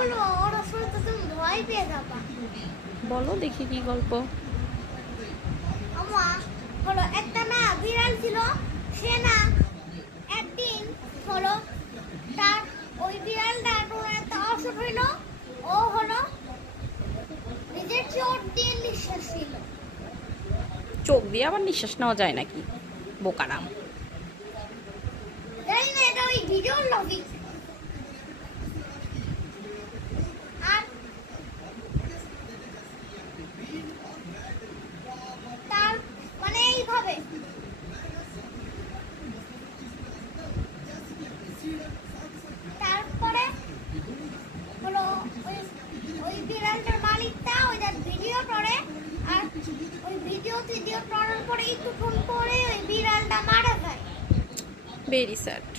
বলবো, ওরা শুনে তো তুমি ভয় পেয়ে যাবা। বলো দেখি কি গল্প। আমা হলো একটা না বিড়াল ছিল, সে না একদিন হলো তার ওই বিড়ালটা কোনো একটা অসুখ হইলো। ও হলো নিজের চোখ দিয়ে নিঃশ্বাস ছিল। চোখ দিয়ে আবার নিঃশ্বাস নেওয়া যায় নাকি? বোকারাম। জানি না, এটা ওই ভিডিওর লজিক। আর তার মানে এইভাবে তারপরে হলো ওই ওই বিড়ালটার মালিকটা ওইটার ভিডিও করে। আর ওই ভিডিও করার পরে একটুক্ষণ পরে ওই বিড়ালটা মারা যায়। Very sad.